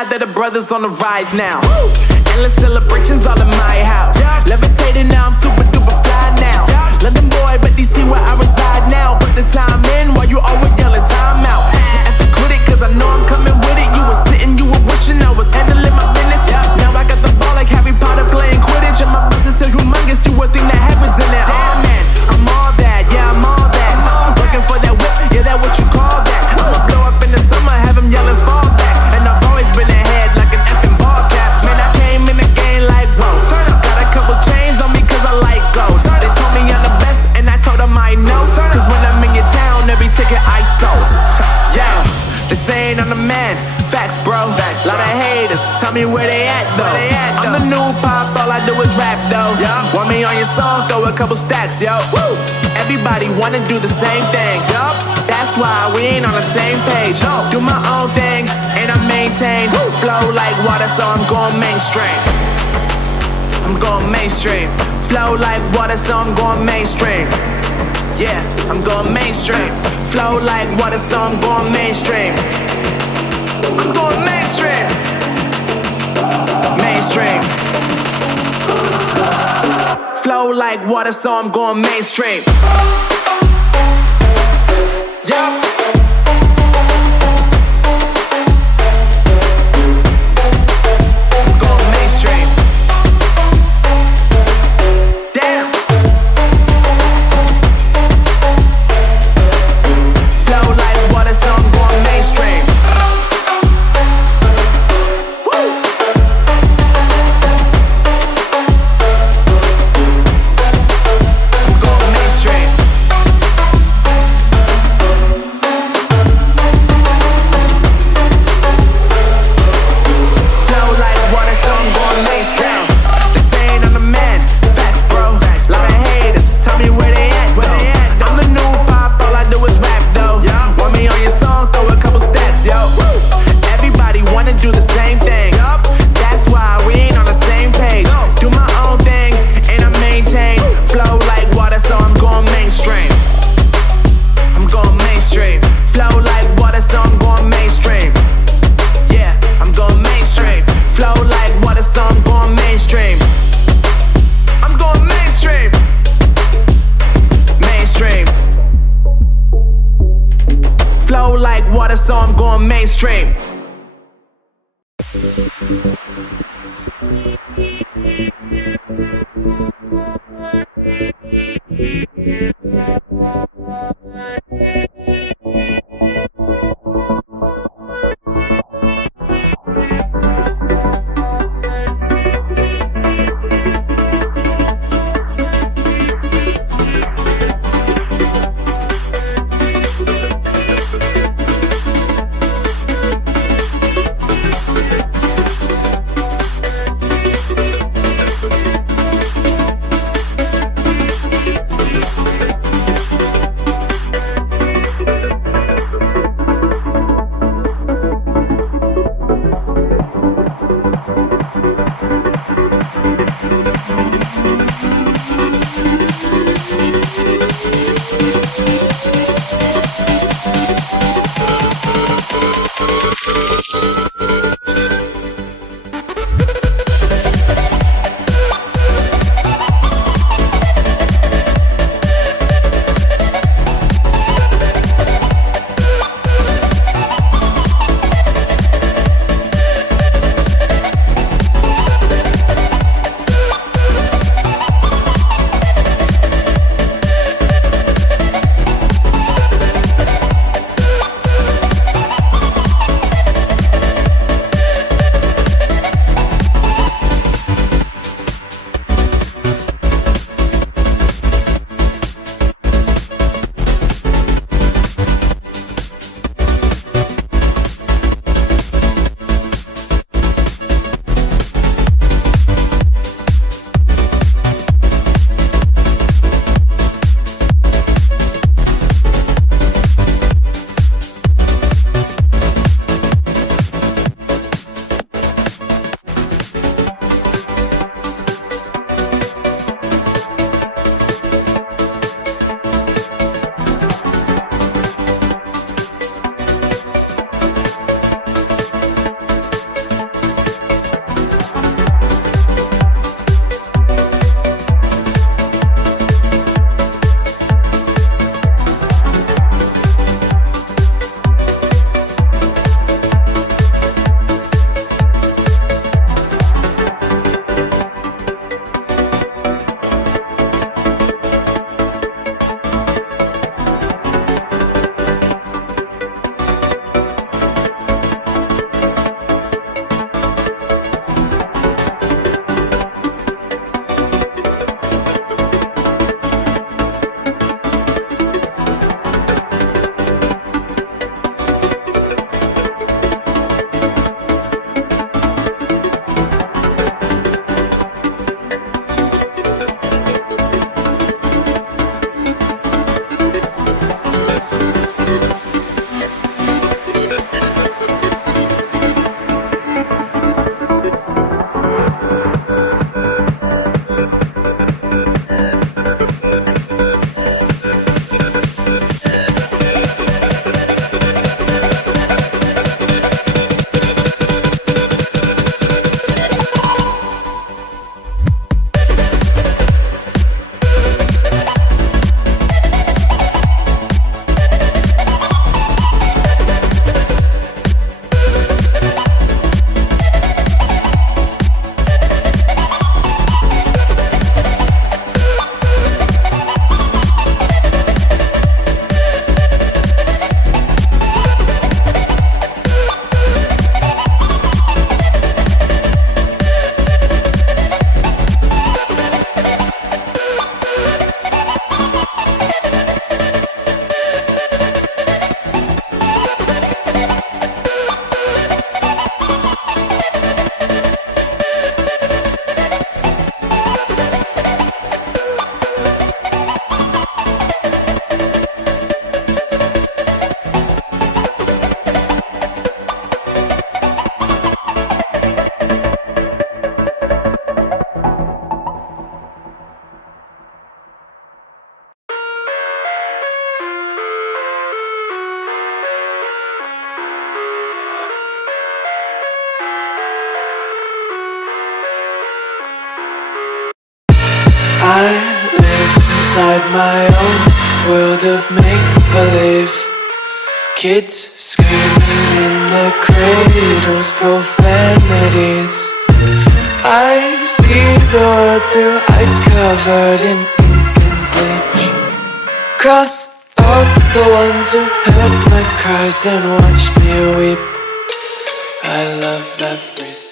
side that the brothers on the rise now. Endless celebrations all in my house. Levitating now, I'm super duper fly now. London boy, but DC where I reside now. Put the time in while you always yelling time out. And quit it, cause I know I'm coming with it. You were sitting, you were wishing I was handling my business. Now I got the ball like Harry Potter playing Quidditch. And my business is humongous, you would think that happens in it. Damn man, I'm all that, yeah I'm all that. Working for that whip, yeah that what you call that. I'ma blow up in the summer, have him yelling fall back. And I've always been ahead like an effing ball cap. Man, I came in the game like whoa. Got a couple chains on me cause I like gold. They told me I'm the best and I told them I know. Cause when I'm in your town, every ticket I sold. Yeah, they saying I'm the man. Facts bro, lot of haters, tell me where they at though. I'm the new pop, all I do is rap though. Want me on your song, throw a couple stacks, yo. Woo! Everybody wanna do the same thing, yup. That's why we ain't on the same page. Do my own thing, and I maintain. Flow like water, so I'm going mainstream. I'm going mainstream. Flow like water, so I'm going mainstream. Yeah, I'm going mainstream. Flow like water, so I'm going mainstream. I'm going mainstream. Mainstream. Flow like water, so I'm going mainstream. Yup. So I'm going mainstream. world of make-believe. Kids screaming in their cradles, profanities. I see the world through eyes covered in ink and bleach. Cross out the ones who heard my cries and watched me weep. I love everything.